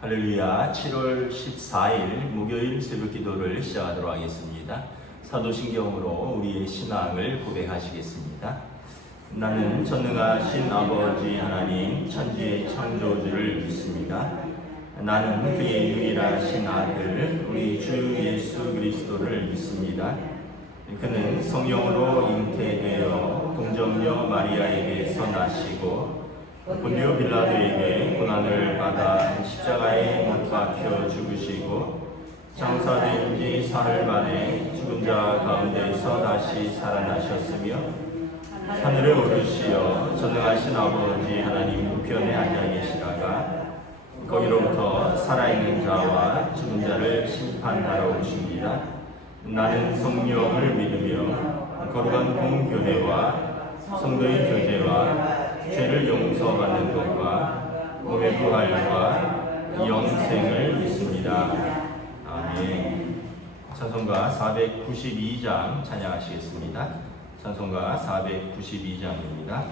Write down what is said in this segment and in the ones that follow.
할렐루야. 7월 14일 목요일 새벽 기도를 시작하도록 하겠습니다. 사도신경으로 우리의 신앙을 고백하시겠습니다. 나는 전능하신 아버지 하나님 천지의 창조주를 믿습니다. 나는 그의 유일하신 아들 우리 주 예수 그리스도를 믿습니다. 그는 성령으로 잉태되어 동정녀 마리아에게서 나시고 본디오 빌라도에게 고난을 받아 십자가에 못 박혀 죽으시고 장사된 지 사흘 만에 죽은 자 가운데서 다시 살아나셨으며 하늘에 오르시어 전능하신 아버지 하나님 우편에 앉아 계시다가 거기로부터 살아있는 자와 죽은 자를 심판하러 오십니다. 나는 성령을 믿으며 거룩한 공교회와 성도의 교제와 죄를 용서받는 것과 몸의 부활과 영생을 믿습니다. 아멘. 찬송가 492장 찬양하시겠습니다. 찬송가 492장입니다.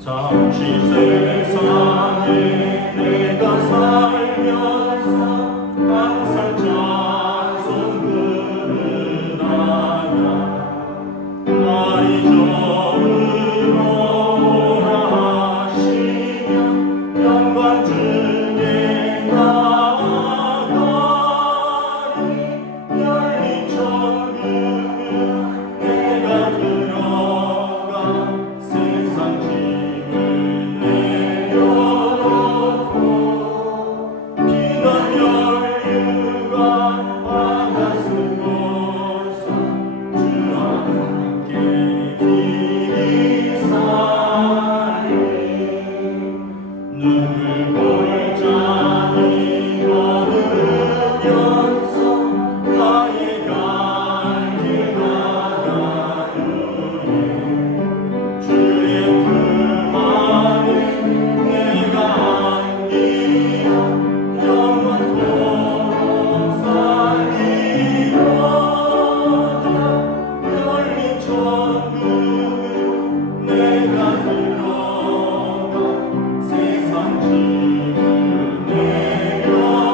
잠시 세상에 내가 살면서 항상 찬송 부르나냐 나의 종으로 오라 하시며 영광 중에 나아가리 열린 천국은 내가 들어가 세상 짐을 내려놓고 피난 열유가 바다 쓰고서 주와 함께 길이 살리 눈물 골짜기 걸으면서 나의 갈 길 나가루에 주의 품 안에 내가 안기어 영원토록 살리로다 열린 천국은 내가 들어가 세상 짐을 내려놓고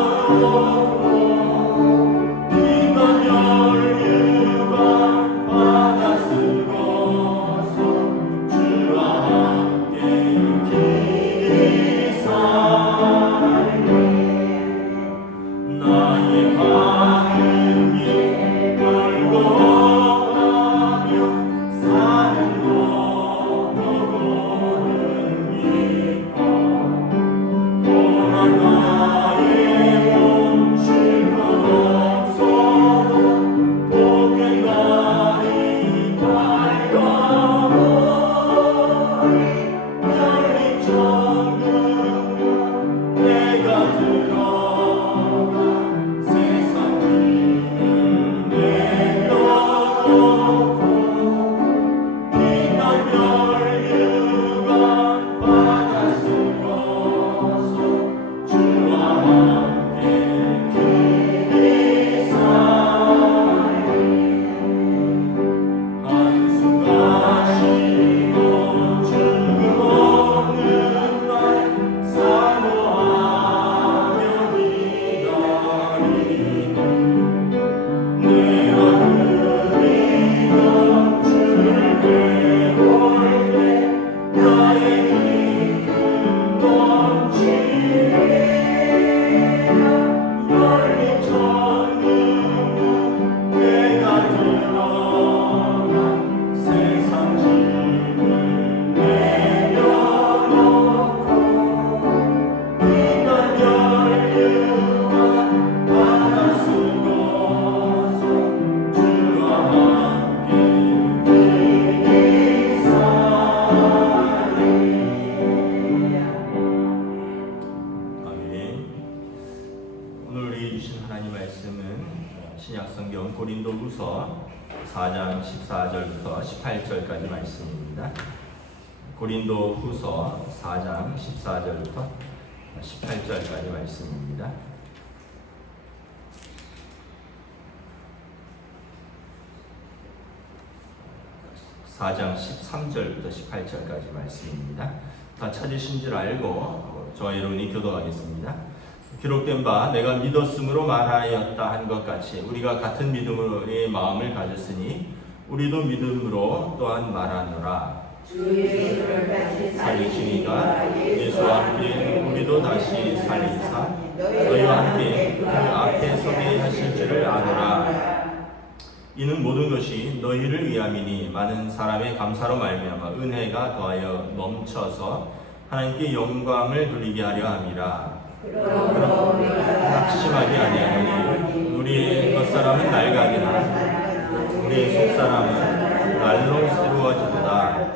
피난 열유가 바다 쓰고서 주와 함께 길이 살리 나의 가는 길 걸고 가며 사는 곳도고는 기뻐 고난 나의 몸 쉴 것 없어도 복된 날이 밝아오리 열린 천국은 내가 들어가 세상 짐을 내려놓고 피난 열유가 바다 쓰고서 주와 함께 길이 살리 한숨 가시고 죽음 없는 날 사모하며 기다리는 내 얼굴이던 주를 배울 때 나의 기쁨 넘치리라 열린 천국은 내가 들어가 세상 짐을 내려놓고 피난 열유가 바다 쓰고서 주와 함께 길이 살리 아멘. 오늘 우리 주신 하나님 말씀은 신약성경 고린도후서 4장 14절부터 18절까지 말씀입니다. 고린도후서 4장 14절부터 18절까지 말씀입니다. 4장 13절부터 18절까지 말씀입니다. 다 찾으신 줄 알고 저와 여러분이 교도하겠습니다. 기록된 바 내가 믿었으므로 말하였다 한 것 같이 우리가 같은 믿음의 마음을 가졌으니 우리도 믿음으로 또한 말하노라. 주 예수를 다시 살리시니가 예수와 함께 우리도 다시 살리사 너희와 함께 그 앞에 서게 하실 줄을 아노라. 이는 모든 것이 너희를 위함이니 많은 사람의 감사로 말미암아 은혜가 더하여 넘쳐서 하나님께 영광을 돌리게 하려 함이라. 그러므로 우리가 낙심하지 아니하노니 우리의 겉사람은 낡아지나 우리의 속사람은 날로 새로워지도다.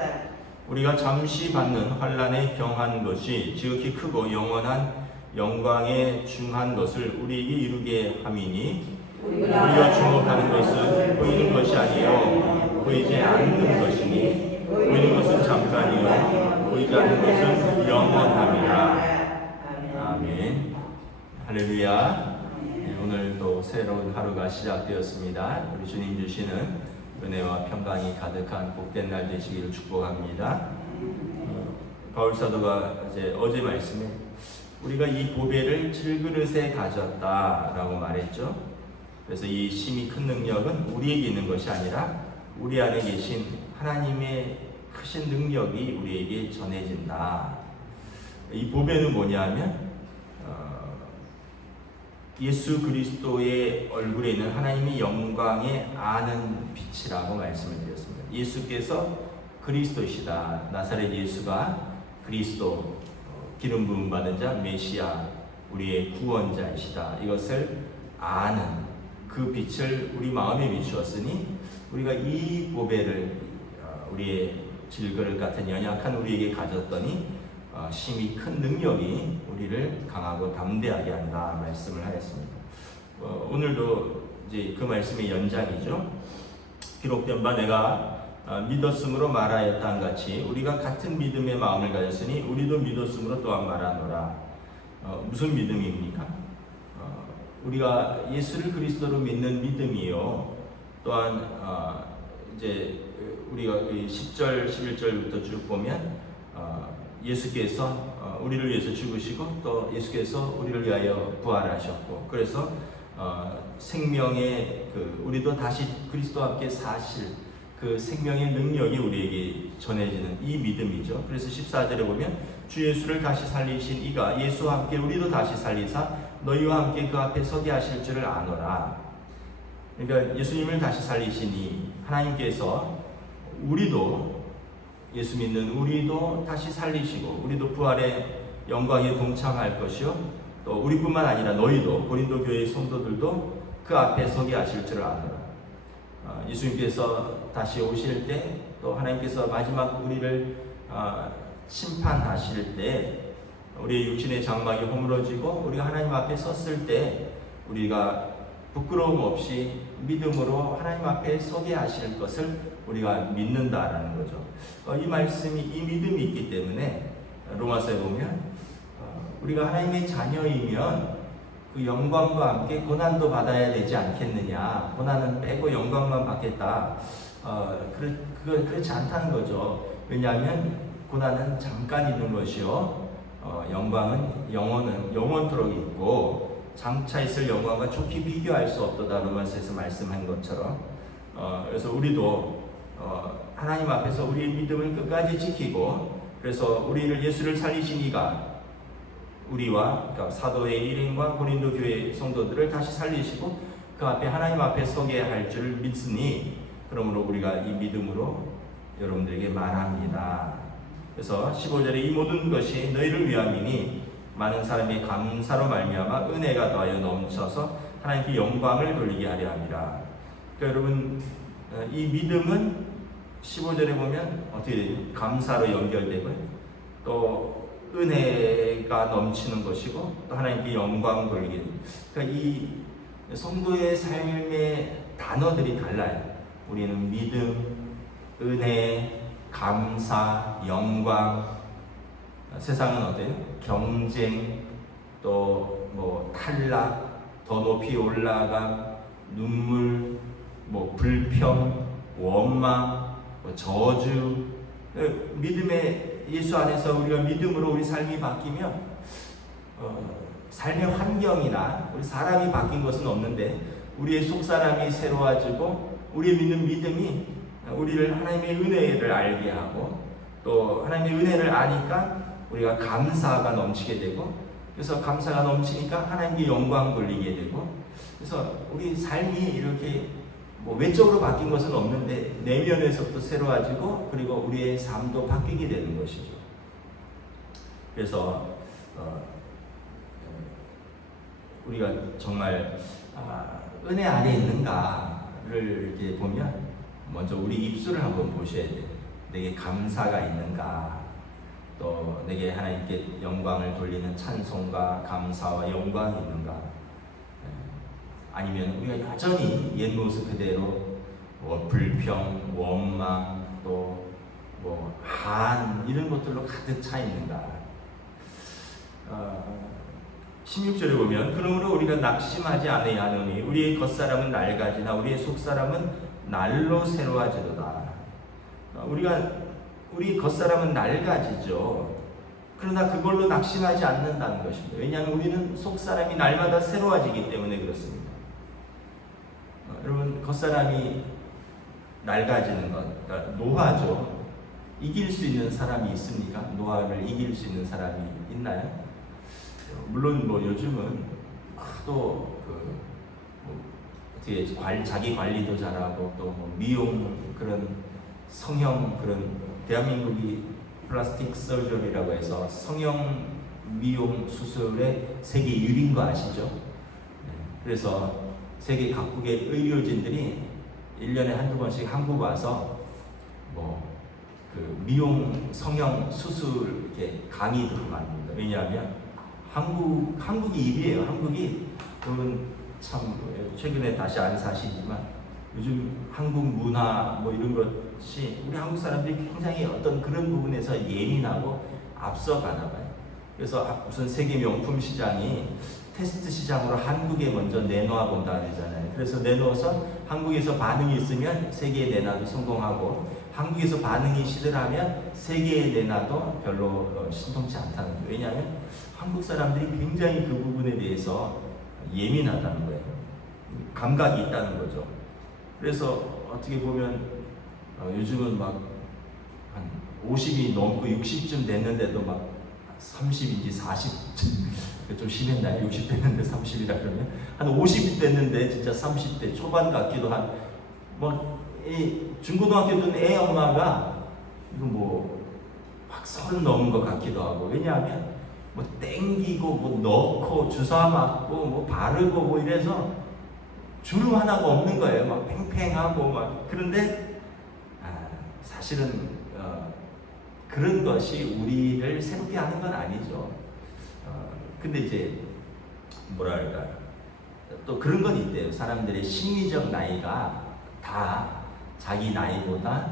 우리가 잠시 받는 환난에 경한 것이 지극히 크고 영원한 영광에 중한 것을 우리에게 이루게 함이니 우리가 주목하는 것은 보이는 것이 아니요 보이지 않는 것이니 보이는 것은 잠깐이요 보이지 않는 것은 영원함이라. 아멘. 할렐루야. 오늘 또 새로운 하루가 시작되었습니다. 우리 주님 주시는 은혜와 평강이 가득한 복된 날 되시기를 축복합니다. 바울 사도가 어제 말씀에 우리가 이 보배를 질그릇에 가졌다라고 말했죠. 그래서 이 심히 큰 능력은 우리에게 있는 것이 아니라 우리 안에 계신 하나님의 크신 능력이 우리에게 전해진다. 이 보배는 뭐냐면 예수 그리스도의 얼굴에 있는 하나님의 영광에 아는 빛이라고 말씀을 드렸습니다. 예수께서 그리스도시다. 나사렛 예수가 그리스도, 기름 부음 받은 자 메시아, 우리의 구원자이시다. 이것을 아는 그 빛을 우리 마음에 비추었으니 우리가 이 보배를 우리의 질그릇 같은 연약한 우리에게 가졌더니 심히 큰 능력이 우리를 강하고 담대하게 한다 말씀을 하였습니다. 오늘도 이제 그 말씀의 연장이죠. 기록된 바 내가 믿었으므로 말하였다 한 같이 우리가 같은 믿음의 마음을 가졌으니 우리도 믿었으므로 또한 말하노라. 무슨 믿음입니까? 우리가 예수를 그리스도로 믿는 믿음이요. 또한 이제 우리가 10절, 11절부터 쭉 보면 예수께서 우리를 위해서 죽으시고 또 예수께서 우리를 위하여 부활하셨고 그래서 생명의 우리도 다시 그리스도와 함께 사실 그 생명의 능력이 우리에게 전해지는 이 믿음이죠. 그래서 14절에 보면 주 예수를 다시 살리신 이가 예수와 함께 우리도 다시 살리사 너희와 함께 그 앞에 서게 하실 줄을 아노라. 그러니까 예수님을 다시 살리시니 하나님께서 우리도 예수 믿는 우리도 다시 살리시고 우리도 부활의 영광에 동참할 것이요 또 우리뿐만 아니라 너희도 고린도 교회의 성도들도 그 앞에 서게 하실 줄을 아노라. 예수님께서 다시 오실 때 또 하나님께서 마지막 우리를 심판하실 때 우리의 육신의 장막이 허물어지고 우리가 하나님 앞에 섰을 때 우리가 부끄러움 없이 믿음으로 하나님 앞에 서게 하실 것을 우리가 믿는다라는 거죠. 이 말씀이 이 믿음이 있기 때문에 로마서에 보면 우리가 하나님의 자녀이면 그 영광과 함께 고난도 받아야 되지 않겠느냐. 고난은 빼고 영광만 받겠다. 그렇지 않다는 거죠. 왜냐하면 고난은 잠깐 있는 것이요 영광은 영원토록 있고 장차 있을 영광과 좋게 비교할 수 없도다. 로마서에서 말씀한 것처럼 그래서 우리도 하나님 앞에서 우리의 믿음을 끝까지 지키고 그래서 우리를 예수를 살리신 이가 우리와 그러니까 사도의 일행과 고린도 교회 성도들을 다시 살리시고 그 앞에 하나님 앞에 서게 할 줄 믿으니 그러므로 우리가 이 믿음으로 여러분들에게 말합니다. 그래서 15절에 이 모든 것이 너희를 위함이니 많은 사람의 감사로 말미암아 은혜가 더하여 넘쳐서 하나님께 영광을 돌리게 하려 함이라. 그러니까 여러분 이 믿음은 15절에 보면 어떻게 되죠? 감사로 연결되고요. 또 은혜가 넘치는 것이고 또 하나님께 영광 돌리게 됩니다. 그러니까 이 성도의 삶의 단어들이 달라요. 우리는 믿음, 은혜, 감사, 영광. 세상은 어때요? 경쟁, 또 탈락, 더 높이 올라감, 눈물, 불평, 원망, 저주, 믿음의 예수 안에서 우리가 믿음으로 우리 삶이 바뀌면 삶의 환경이나 우리 사람이 바뀐 것은 없는데 우리의 속사람이 새로워지고 우리의 믿는 믿음이 우리를 하나님의 은혜를 알게 하고 또 하나님의 은혜를 아니까 우리가 감사가 넘치게 되고 그래서 감사가 넘치니까 하나님께 영광 돌리게 되고 그래서 우리 삶이 이렇게 외적으로 바뀐 것은 없는데 내면에서부터 새로워지고 그리고 우리의 삶도 바뀌게 되는 것이죠. 그래서 우리가 정말 은혜 안에 있는가를 이렇게 보면 먼저 우리 입술을 한번 보셔야 돼요. 내게 감사가 있는가, 또 내게 하나님께 영광을 돌리는 찬송과 감사와 영광이 있는가, 아니면 우리가 여전히 옛 모습 그대로 불평, 원망, 또 한 이런 것들로 가득 차 있는가. 16절에 보면 그러므로 우리가 낙심하지 아니하노니 우리의 겉사람은 낡아지나 우리의 속사람은 날로 새로워지도다. 우리 겉사람은 낡아지죠. 그러나 그걸로 낙심하지 않는다는 것입니다. 왜냐하면 우리는 속사람이 날마다 새로워지기 때문에 그렇습니다. 여러분, 겉사람이 낡아지는 것, 그러니까 노화죠. 이길 수 있는 사람이 있습니까? 노화를 이길 수 있는 사람이 있나요? 물론 요즘은 또 어떻게 자기 관리도 잘하고 또 미용 그런 성형 그런 대한민국이 플라스틱 서저리라고 해서 성형 미용 수술의 세계 1위인 거 아시죠? 그래서 세계 각국의 의료진들이 1년에 한두 번씩 한국 와서 그 미용 성형 수술 이렇게 강의도 합니다. 왜냐하면 한국이 1위예요. 한국이 여러분 참 최근에 다시 안 사시지만 요즘 한국 문화 이런 것이 우리 한국 사람들이 굉장히 어떤 그런 부분에서 예민하고 앞서가나 봐요. 그래서 무슨 세계 명품 시장이 테스트 시장으로 한국에 먼저 내놓아 본다 그러잖아요. 그래서 내놓아서 한국에서 반응이 있으면 세계에 내놔도 성공하고 한국에서 반응이 시들하면 세계에 내놔도 별로 신통치 않다는 거예요. 왜냐하면 한국 사람들이 굉장히 그 부분에 대해서 예민하다는 거예요. 감각이 있다는 거죠. 그래서 어떻게 보면 요즘은 막 한 50이 넘고 60쯤 됐는데도 막 30인지 40쯤 좀 심했나요? 60 됐는데 30이라 그러면 한 50이 됐는데 진짜 30대 초반 같기도 한 중고등학교 든 애 엄마가 이거 막 30 넘은 것 같기도 하고 왜냐하면 땡기고 넣고 주사 맞고 바르고 이래서 주름 하나가 없는 거예요. 막 팽팽하고 그런데 사실은 그런 것이 우리를 새롭게 하는 건 아니죠. 근데 이제 뭐랄까 또 그런 건 있대요. 사람들의 심리적 나이가 다 자기 나이보다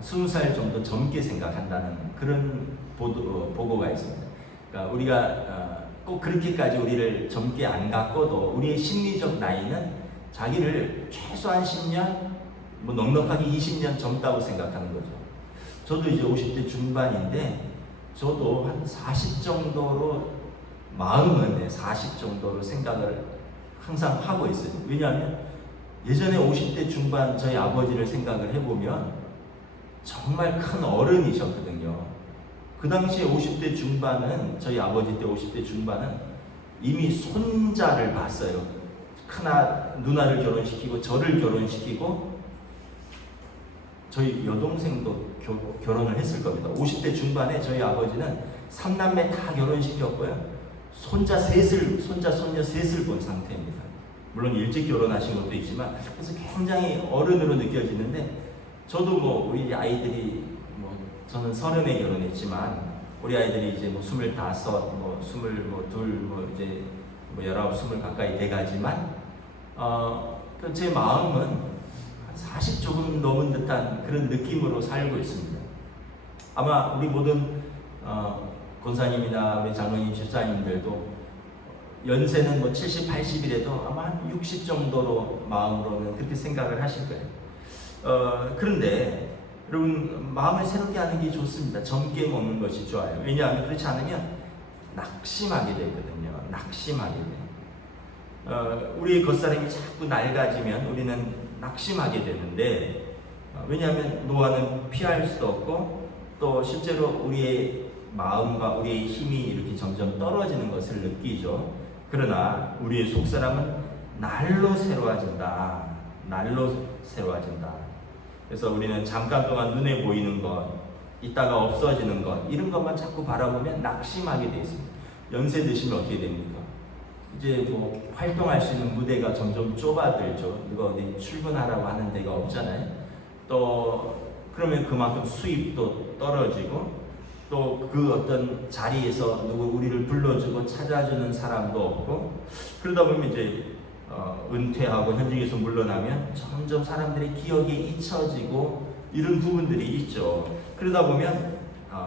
20살 정도 젊게 생각한다는 그런 보고가 있습니다. 그러니까 우리가 꼭 그렇게까지 우리를 젊게 안 갖고도 우리의 심리적 나이는 자기를 최소한 10년, 넉넉하게 20년 젊다고 생각하는 거죠. 저도 이제 50대 중반인데 저도 한 40 정도로 마음은 40 정도로 생각을 항상 하고 있어요. 왜냐하면 예전에 50대 중반 저희 아버지를 생각을 해보면 정말 큰 어른이셨거든요. 그 당시에 50대 중반은 저희 아버지 때 50대 중반은 이미 손자를 봤어요. 누나를 결혼시키고 저를 결혼시키고 저희 여동생도 결혼을 했을 겁니다. 50대 중반에 저희 아버지는 3남매 다 결혼시켰고요. 손자, 손녀 셋을 본 상태입니다. 물론 일찍 결혼하신 것도 있지만 그래서 굉장히 어른으로 느껴지는데 저도 우리 아이들이 저는 30에 결혼했지만 우리 아이들이 이제 25, 22, 이제 19, 20 가까이 돼가지만 제 마음은 40 조금 넘은 듯한 그런 느낌으로 살고 있습니다. 아마 우리 모든 권사님이나 우리 장로님, 집사님들도 연세는 70, 80이라도 아마 한 60 정도로 마음으로는 그렇게 생각을 하실 거예요. 그런데 여러분 마음을 새롭게 하는 게 좋습니다. 젊게 먹는 것이 좋아요. 왜냐하면 그렇지 않으면 낙심하게 되거든요. 낙심하게 돼. 우리의 겉사람이 자꾸 낡아지면 우리는 낙심하게 되는데 왜냐하면 노화는 피할 수도 없고 또 실제로 우리의 마음과 우리의 힘이 이렇게 점점 떨어지는 것을 느끼죠. 그러나 우리의 속사람은 날로 새로워진다. 날로 새로워진다. 그래서 우리는 잠깐 동안 눈에 보이는 것, 이따가 없어지는 것, 이런 것만 자꾸 바라보면 낙심하게 되어 있습니다. 연세 드시면 어떻게 됩니까? 이제 뭐 활동할 수 있는 무대가 점점 좁아들죠. 누가 어디 출근하라고 하는 데가 없잖아요. 또 그러면 그만큼 수입도 떨어지고 또 그 어떤 자리에서 누구 우리를 불러주고 찾아주는 사람도 없고 그러다 보면 이제 은퇴하고 현직에서 물러나면 점점 사람들의 기억에 잊혀지고 이런 부분들이 있죠. 그러다 보면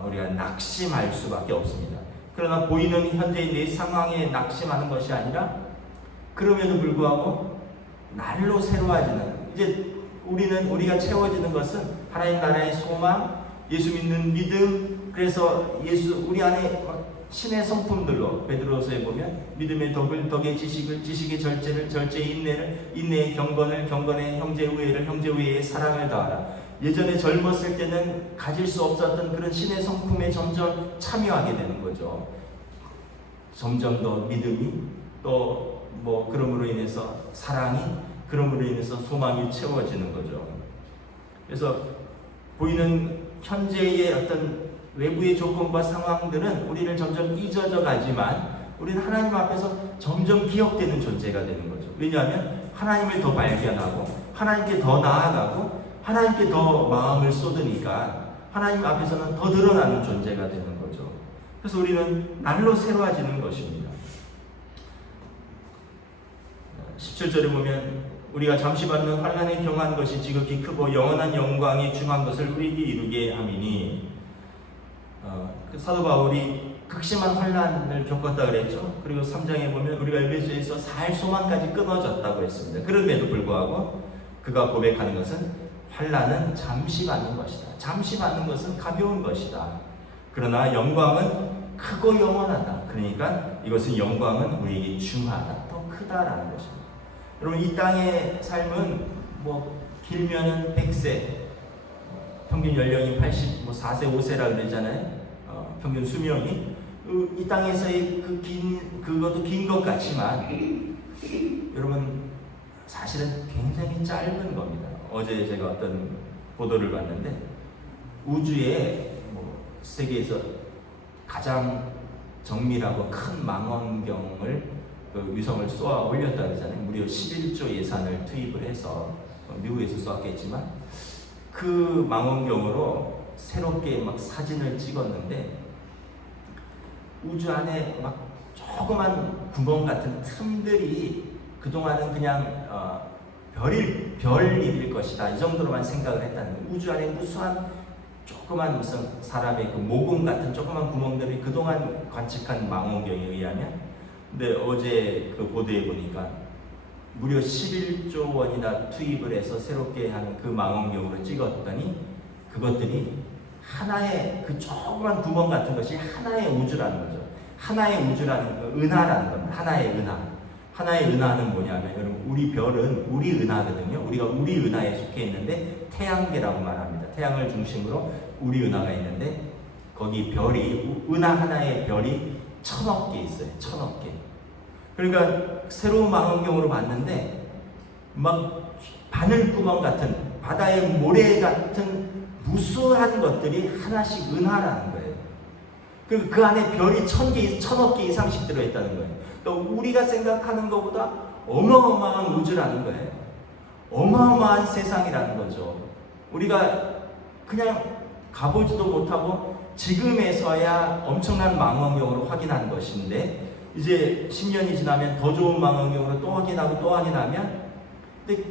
우리가 낙심할 수밖에 없습니다. 그러나 보이는 현재의 내 상황에 낙심하는 것이 아니라 그럼에도 불구하고 날로 새로워지는 이제 우리가 채워지는 것은 하나님 나라의 소망, 예수 믿는 믿음, 그래서 우리 안에 신의 성품들로 베드로서에 보면 믿음의 덕의 지식의 절제의 인내를, 인내의 경건의 형제 우애를, 형제 우애의 사랑을 더하라. 예전에 젊었을 때는 가질 수 없었던 그런 신의 성품에 점점 참여하게 되는 거죠. 점점 더 믿음이 또 뭐 그럼으로 인해서 사랑이 그럼으로 인해서 소망이 채워지는 거죠. 그래서 보이는 현재의 어떤 외부의 조건과 상황들은 우리를 점점 잊어져 가지만 우리는 하나님 앞에서 점점 기억되는 존재가 되는 거죠. 왜냐하면 하나님을 더 발견하고 하나님께 더 나아가고 하나님께 더 마음을 쏟으니까 하나님 앞에서는 더 드러나는 존재가 되는 거죠. 그래서 우리는 날로 새로워지는 것입니다. 17절에 보면 우리가 잠시 받는 환난에 경한 것이 지극히 크고 영원한 영광에 중한 것을 우리에게 이루게 함이니 그 사도 바울이 극심한 환난을 겪었다 그랬죠. 그리고 3장에 보면 우리가 에베소에서 살 소망까지 끊어졌다고 했습니다. 그럼에도 불구하고 그가 고백하는 것은 환난은 잠시 받는 것이다. 잠시 받는 것은 가벼운 것이다. 그러나 영광은 크고 영원하다. 그러니까 이것은 영광은 우리에게 중하다. 더 크다라는 것입니다. 여러분 이 땅의 삶은 뭐 길면은 100세, 평균 연령이 84세 5세라 그러잖아요. 평균 수명이 이 땅에서의 그것도 긴 것 같지만 여러분 사실은 굉장히 짧은 겁니다. 어제 제가 어떤 보도를 봤는데 우주에 뭐 세계에서 가장 정밀하고 큰 망원경을 그 위성을 쏘아 올렸다 그러잖아요. 무려 11조 예산을 투입을 해서 미국에서 쏘았겠지만 그 망원경으로 새롭게 막 사진을 찍었는데 우주 안에 막 조그만 구멍 같은 틈들이 그동안은 그냥 별일 것이다 이 정도로만 생각을 했다는 거예요. 우주 안에 무수한 조그만 무슨 사람의 그 모공 같은 조그만 구멍들이 그동안 관측한 망원경에 의하면 근데 어제 그 보도에 보니까 무려 11조 원이나 투입을 해서 새롭게 하는 그 망원경으로 찍었더니 그것들이 하나의 그 조그만 구멍 같은 것이 하나의 우주라는 거죠. 하나의 우주라는 거, 은하라는 겁니다. 하나의 은하. 하나의 은하는 뭐냐면 여러분 우리 별은 우리 은하거든요. 우리가 우리 은하에 속해 있는데 태양계라고 말합니다. 태양을 중심으로 우리 은하가 있는데 거기 별이 은하 하나의 별이 1000억 개 있어요. 1000억 개. 그러니까 새로운 망원경으로 봤는데 막 바늘구멍 같은 바다의 모래 같은 무수한 것들이 하나씩 은하라는 거예요. 그리고 그 안에 별이 1000억 개 이상씩 들어있다는 거예요. 그러니까 우리가 생각하는 것보다 어마어마한 우주라는 거예요. 어마어마한 세상이라는 거죠. 우리가 그냥 가보지도 못하고 지금에서야 엄청난 망원경으로 확인한 것인데 이제 10년이 지나면 더 좋은 망원경으로 또 확인하고 또 확인하면 근데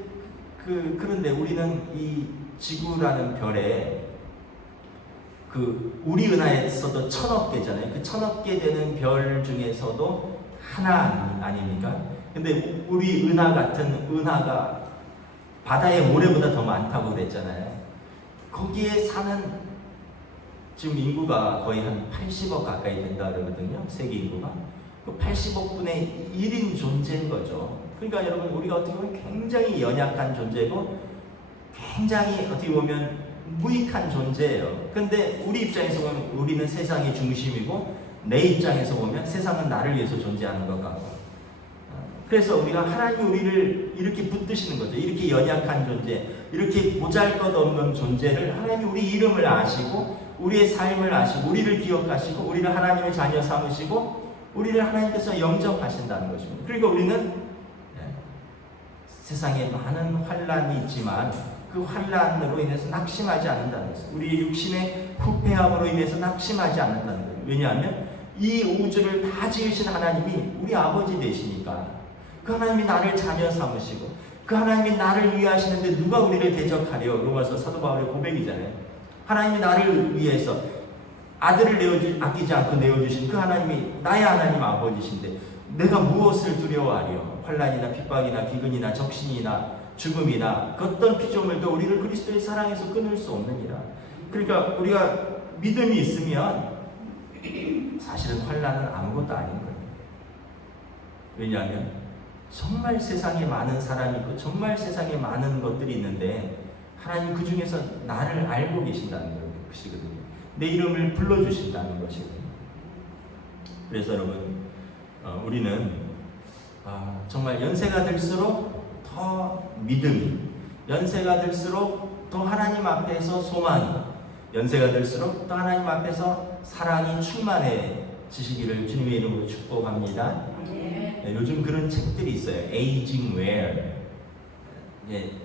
그런데 우리는 이 지구라는 별에 그 우리 은하에서도 1000억 개잖아요. 그 1000억 개 되는 별 중에서도 하나 아닙니까? 근데 우리 은하 같은 은하가 바다의 모래보다 더 많다고 그랬잖아요. 거기에 사는 지금 인구가 거의 한 80억 가까이 된다 그러거든요. 세계 인구가. 그 80억 분의 1인 존재인 거죠. 그러니까 여러분 우리가 어떻게 보면 굉장히 연약한 존재고 굉장히 어떻게 보면 무익한 존재예요. 근데 우리 입장에서 보면 우리는 세상의 중심이고 내 입장에서 보면 세상은 나를 위해서 존재하는 것 같고, 그래서 우리가 하나님이 우리를 이렇게 붙드시는 거죠. 이렇게 연약한 존재, 이렇게 보잘것없는 존재를 하나님이 우리 이름을 아시고 우리의 삶을 아시고 우리를 기억하시고 우리를 하나님의 자녀 삼으시고 우리를 하나님께서 영접하신다는 것입니다. 그러니까 우리는 세상에 많은 환란이 있지만 그 환란으로 인해서 낙심하지 않는다는 것입니다. 우리의 육신의 후패함으로 인해서 낙심하지 않는다는 거예요. 왜냐하면 이 우주를 다 지으신 하나님이 우리 아버지 되시니까 그 하나님이 나를 자녀 삼으시고 그 하나님이 나를 위하시는데 누가 우리를 대적하려. 로마서 사도 바울의 고백이잖아요. 하나님이 나를 위해서 아들을 아끼지 않고 내어주신 그 하나님이 나의 하나님 아버지신데 내가 무엇을 두려워하려. 환난이나 핍박이나 기근이나 적신이나 죽음이나 그 어떤 피조물도 우리를 그리스도의 사랑에서 끊을 수 없느니라. 그러니까 우리가 믿음이 있으면 사실은 환난은 아무것도 아닌 거예요. 왜냐하면 정말 세상에 많은 사람이 있고 정말 세상에 많은 것들이 있는데 하나님 그 중에서 나를 알고 계신다는 것이거든요. 내 이름을 불러주신다는 것이거든요. 그래서 여러분 우리는 정말 연세가 들수록 더 믿음이, 연세가 들수록 더 하나님 앞에서 소망이, 연세가 들수록 또 하나님 앞에서 사랑이 충만해지시기를 주님의 이름으로 축복합니다. 네, 요즘 그런 책들이 있어요. Aging Well,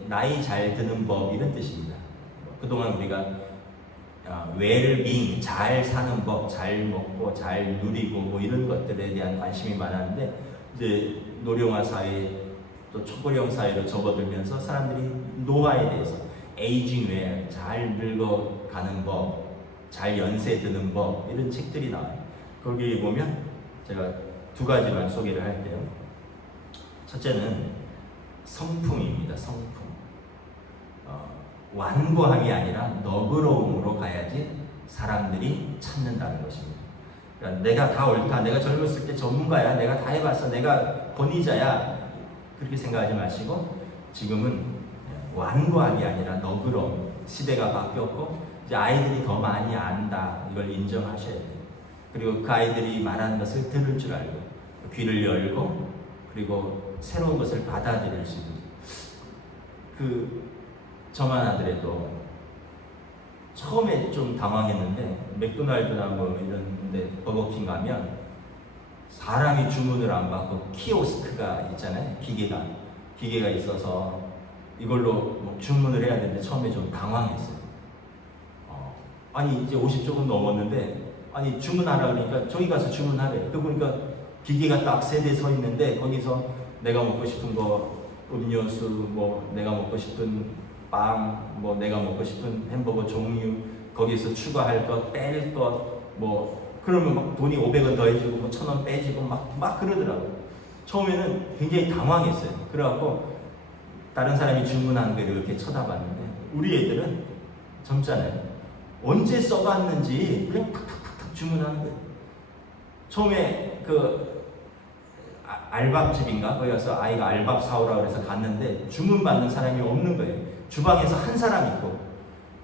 나이 잘 드는 법, 이런 뜻입니다. 그동안 우리가 well-being, 잘 사는 법, 잘 먹고 잘 누리고 뭐 이런 것들에 대한 관심이 많았는데 이제 노령화 사회 또 초고령 사회로 접어들면서 사람들이 노화에 대해서 Aging Well, 잘 늙어가는 법, 잘 연세 드는 법, 이런 책들이 나와요. 거기 보면 제가 두 가지만 소개를 할게요. 첫째는 성품입니다. 성품. 완고함이 아니라 너그러움으로 가야지 사람들이 찾는다는 것입니다. 그러니까 내가 다 옳다, 내가 젊었을 때 전문가야, 내가 다 해봤어, 내가 권위자야, 그렇게 생각하지 마시고 지금은 완고함이 아니라 너그러움. 시대가 바뀌었고 이제 아이들이 더 많이 안다, 이걸 인정하셔야 돼요. 그리고 그 아이들이 말하는 것을 들을 줄 알고 귀를 열고 그리고 새로운 것을 받아들일 수 있는, 저만 하더라도 처음에 좀 당황했는데 맥도날드나 뭐 이런 데 버거킹 가면 사람이 주문을 안 받고 키오스크가 있잖아요. 기계가 있어서 이걸로 뭐 주문을 해야 되는데 처음에 좀 당황했어요. 아니 이제 50조금 넘었는데 아니 주문하라 그러니까 저기 가서 주문하래. 그 보니까 기계가 딱 세 대 서 있는데 거기서 내가 먹고 싶은 거 음료수, 뭐 내가 먹고 싶은 빵, 뭐 내가 먹고 싶은 햄버거 종류, 거기서 추가할 것, 뺄 것, 뭐 그러면 막 돈이 500원 더해지고 뭐 1000원 빼지고 막 그러더라고요. 처음에는 굉장히 당황했어요. 그래갖고 다른 사람이 주문하는 걸 이렇게 쳐다봤는데 우리 애들은 젊잖아요. 언제 써봤는지 그냥 탁탁탁탁 주문하는 거예요. 처음에 알밥집인가? 거기 가서 아이가 알밥 사오라 그래서 갔는데 주문받는 사람이 없는 거예요. 주방에서 한 사람 있고.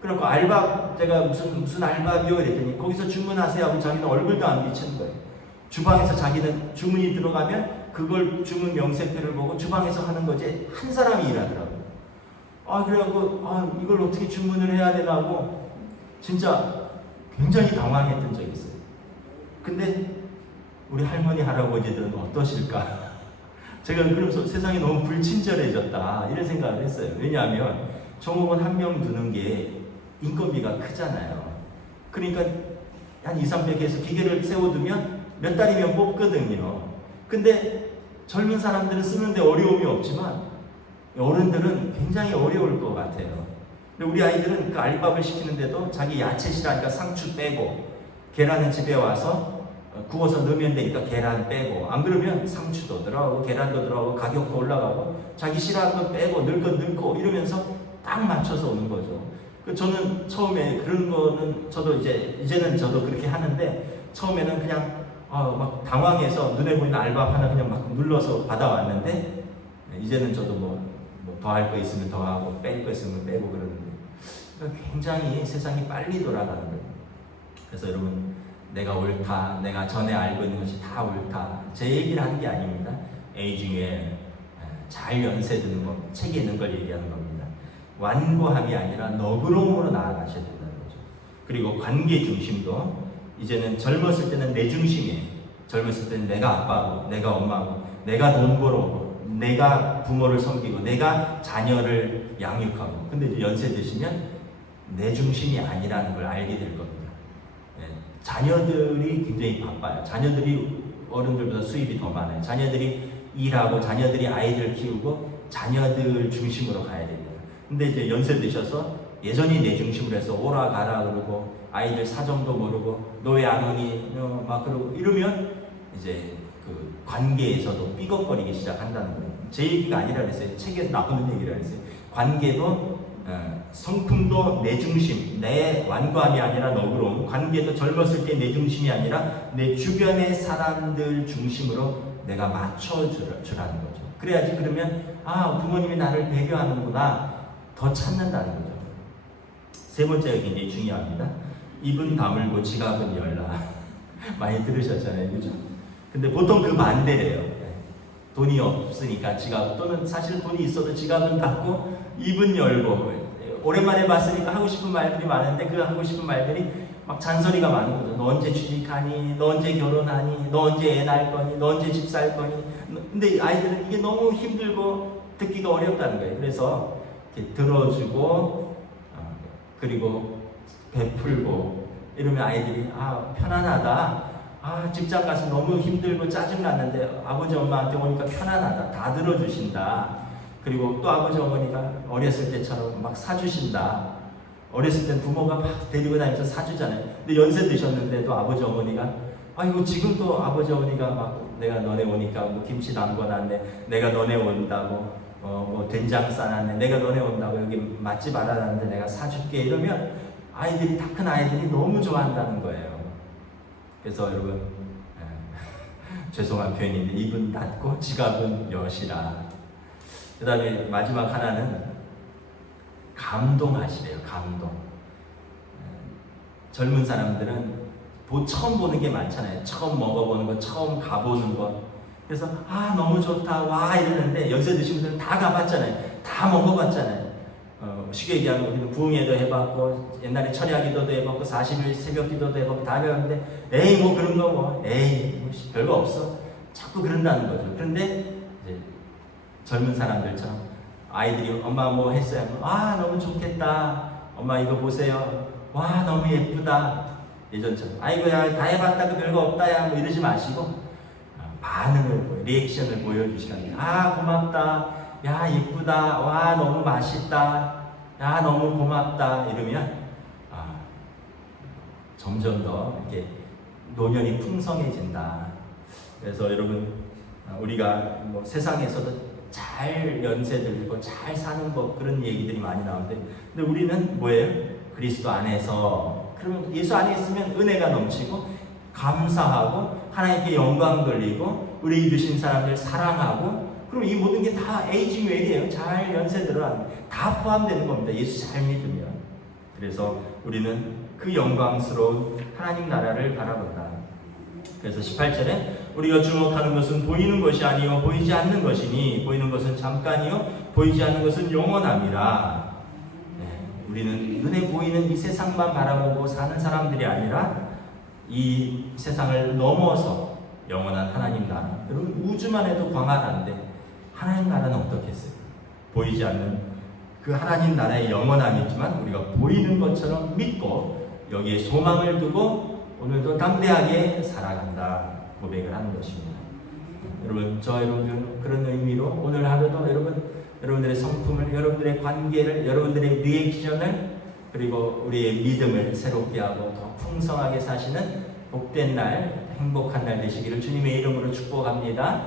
그래갖고 알밥, 제가 무슨 알밥이요? 그랬더니 거기서 주문하세요 하고 자기는 얼굴도 안 비치는 거예요. 주방에서 자기는 주문이 들어가면 그걸 주문 명세표를 보고 주방에서 하는 거지 한 사람이 일하더라고요. 그래갖고 이걸 어떻게 주문을 해야 되나 하고 진짜 굉장히 당황했던 적이 있어요. 근데 우리 할머니 할아버지들은 어떠실까? 제가 그러면서 세상이 너무 불친절해졌다 이런 생각을 했어요. 왜냐하면 종업원 한 명 두는 게 인건비가 크잖아요. 그러니까 한 200~300 해서 기계를 세워두면 몇 달이면 뽑거든요. 근데 젊은 사람들은 쓰는데 어려움이 없지만 어른들은 굉장히 어려울 것 같아요. 근데 우리 아이들은 그 알밥을 시키는데도 자기 야채 싫어하니까 상추 빼고, 계란은 집에 와서 구워서 넣으면 되니까 계란 빼고, 안 그러면 상추도 들어가고 계란도 들어가고 가격도 올라가고 자기 싫어하는 건 빼고 넣을 건 넣고 이러면서 딱 맞춰서 오는 거죠. 저는 처음에 그런 거는 저도 이제는 저도 그렇게 하는데 처음에는 그냥 막 당황해서 눈에 보이는 알바 하나 그냥 막 눌러서 받아왔는데 이제는 저도 뭐 더 할 거 있으면 더 하고 뺄 거 있으면 빼고 그러는데 그러니까 굉장히 세상이 빨리 돌아가는 거예요. 그래서 여러분 내가 옳다, 내가 전에 알고 있는 것이 다 옳다 제 얘기를 하는 게 아닙니다. 에이징에 잘 연세드는 법, 책에 있는 걸 얘기하는 겁니다. 완고함이 아니라 너그러움으로 나아가셔야 된다는 거죠. 그리고 관계 중심도 이제는 젊었을 때는 내 중심이에요. 젊었을 때는 내가 아빠고 내가 엄마고 내가 돈 벌어오고 내가 부모를 섬기고 내가 자녀를 양육하고 근데 이제 연세 드시면 내 중심이 아니라는 걸 알게 될 겁니다. 자녀들이 굉장히 바빠요. 자녀들이 어른들보다 수입이 더 많아요. 자녀들이 일하고 자녀들이 아이들 키우고 자녀들 중심으로 가야 됩니다. 근데 이제 연세 드셔서 예전이 내 중심으로 해서 오라 가라 그러고 아이들 사정도 모르고 너 왜 안 오니 막 그러고 이러면 이제 그 관계에서도 삐걱거리기 시작한다는 거예요. 제 얘기가 아니라 그랬어요. 책에서 나오는 얘기라 그랬어요. 관계도 성품도 내 중심, 내 완고함이 아니라 너그러움, 관계도 젊었을 때 내 중심이 아니라 내 주변의 사람들 중심으로 내가 맞춰주라는 거죠. 그래야지 그러면 부모님이 나를 배려하는구나 더 찾는다는 거죠. 세 번째가 굉장히 중요합니다. 입은 다물고 지갑은 열라. 많이 들으셨잖아요, 그죠? 근데 보통 그 반대래요. 돈이 없으니까 지갑 또는 사실 돈이 있어도 지갑은 닫고 입은 열고 오랜만에 봤으니까 하고 싶은 말들이 많은데 그 하고 싶은 말들이 막 잔소리가 많은 거죠. 너 언제 취직하니? 너 언제 결혼하니? 너 언제 애 낳을 거니? 너 언제 집 살 거니? 근데 아이들은 이게 너무 힘들고 듣기가 어렵다는 거예요. 그래서 이렇게 들어주고 그리고 베풀고 이러면 아이들이 편안하다. 직장 가서 너무 힘들고 짜증났는데 아버지 엄마한테 오니까 편안하다. 다 들어주신다. 그리고 또 아버지 어머니가 어렸을 때처럼 막 사주신다. 어렸을 땐 부모가 막 데리고 다니면서 사주잖아요. 근데 연세 드셨는데도 아버지 어머니가 이거 지금도 아버지 어머니가 막 내가 너네 오니까 뭐 김치 담궈놨네. 내가 너네 온다고 뭐 된장 싸놨네. 내가 너네 온다고 여기 맛집 알아놨는데 내가 사줄게 이러면 아이들이 다 큰 아이들이 너무 좋아한다는 거예요. 그래서 여러분 죄송한 표현인데 입은 닫고 지갑은 여시라. 그 다음에 마지막 하나는 감동하시래요. 감동. 젊은 사람들은 처음 보는 게 많잖아요. 처음 먹어보는 거, 처음 가보는 거. 그래서 너무 좋다 와 이러는데 연세 드신 분들은 다 가봤잖아요. 다 먹어봤잖아요. 쉽게 얘기하면 우리는 부흥회도 해봤고 옛날에 철야기도도 해봤고 40일 새벽기도도 해봤고 다 해봤는데 에이 뭐 그런 거 뭐 에이 뭐 별거 없어 자꾸 그런다는 거죠. 그런데 이제 젊은 사람들처럼 아이들이 엄마 뭐 했어요? 너무 좋겠다. 엄마 이거 보세요. 와 너무 예쁘다. 예전처럼 아이고 야 다 해봤다고 별거 없다 야 뭐 이러지 마시고 반응을 리액션을 보여주시는 거예요. 고맙다. 야 예쁘다. 와 너무 맛있다. 야 너무 고맙다. 이러면 점점 더 이렇게 노년이 풍성해진다. 그래서 여러분 우리가 뭐 세상에서도 잘 연세 들고 잘 사는 법 그런 얘기들이 많이 나오는데 근데 우리는 뭐예요? 그리스도 안에서 그러면 예수 안에 있으면 은혜가 넘치고 감사하고 하나님께 영광 돌리고 우리 주신 사람들 사랑하고 그럼 이 모든 게 다 에이징 웰이에요. 잘 연세 들어 다 포함되는 겁니다. 예수 잘 믿으면. 그래서 우리는 그 영광스러운 하나님 나라를 바라본다. 그래서 18절에 우리가 주목하는 것은 보이는 것이 아니요 보이지 않는 것이니 보이는 것은 잠깐이요 보이지 않는 것은 영원함이라. 우리는 눈에 보이는 이 세상만 바라보고 사는 사람들이 아니라 이 세상을 넘어서 영원한 하나님 나라. 여러분 우주만 해도 광활한데 하나님 나라는 어떻겠어요? 보이지 않는 그 하나님 나라의 영원함이지만 우리가 보이는 것처럼 믿고 여기에 소망을 두고 오늘도 담대하게 살아간다 고백을 하는 것입니다. 여러분 여러분 그런 의미로 오늘 하루도 여러분들의 성품을 여러분들의 관계를 여러분들의 리액션을 그리고 우리의 믿음을 새롭게 하고 더 풍성하게 사시는 복된 날 행복한 날 되시기를 주님의 이름으로 축복합니다.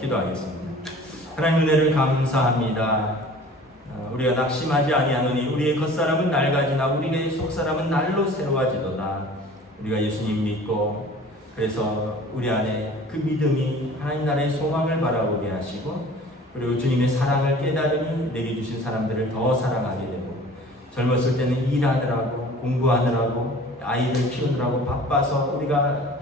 기도하겠습니다. 하나님 은혜를 감사합니다. 우리가 낙심하지 아니하노니 우리의 겉사람은 낡아지나 우리의 속사람은 날로 새로워지도다. 우리가 예수님 믿고 그래서 우리 안에 그 믿음이 하나님 나라의 소망을 바라보게 하시고 그리고 주님의 사랑을 깨달으니 내게 주신 사람들을 더 사랑하게 되고 젊었을 때는 일하느라고 공부하느라고 아이들 키우느라고 바빠서 우리가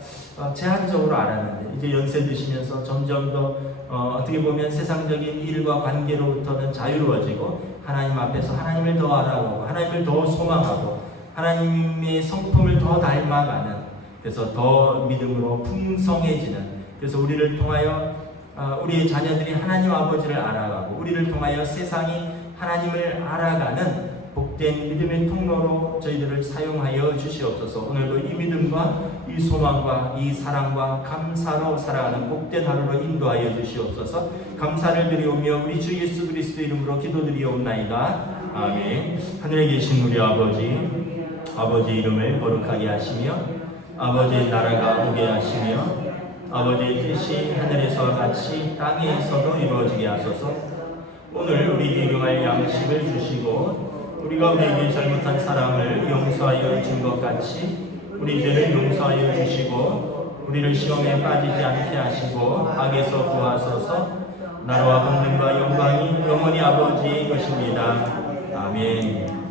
제한적으로 알았는데 이제 연세 드시면서 점점 더 어떻게 보면 세상적인 일과 관계로부터는 자유로워지고 하나님 앞에서 하나님을 더 알아보고 하나님을 더 소망하고 하나님의 성품을 더 닮아가는 그래서 더 믿음으로 풍성해지는 그래서 우리를 통하여 우리의 자녀들이 하나님 아버지를 알아가고 우리를 통하여 세상이 하나님을 알아가는 복된 믿음의 통로로 저희들을 사용하여 주시옵소서. 오늘도 이 믿음과 이 소망과 이 사랑과 감사로 살아가는 복된 하루로 인도하여 주시옵소서. 감사를 드리오며 우리 주 예수 그리스도 이름으로 기도드리옵나이다. 아멘. 하늘에 계신 우리 아버지 이름을 거룩하게 하시며 아버지의 나라가 오게 하시며 아버지의 뜻이 하늘에서와 같이 땅에서도 이루어지게 하소서. 오늘 우리에게 용할 양식을 주시고 우리가 우리에게 잘못한 사람을 용서하여 준 것 같이 우리 죄를 용서하여 주시고 우리를 시험에 빠지지 않게 하시고 악에서 구하소서. 나라와 권능과 영광이 영원히 아버지의 것입니다. 아멘.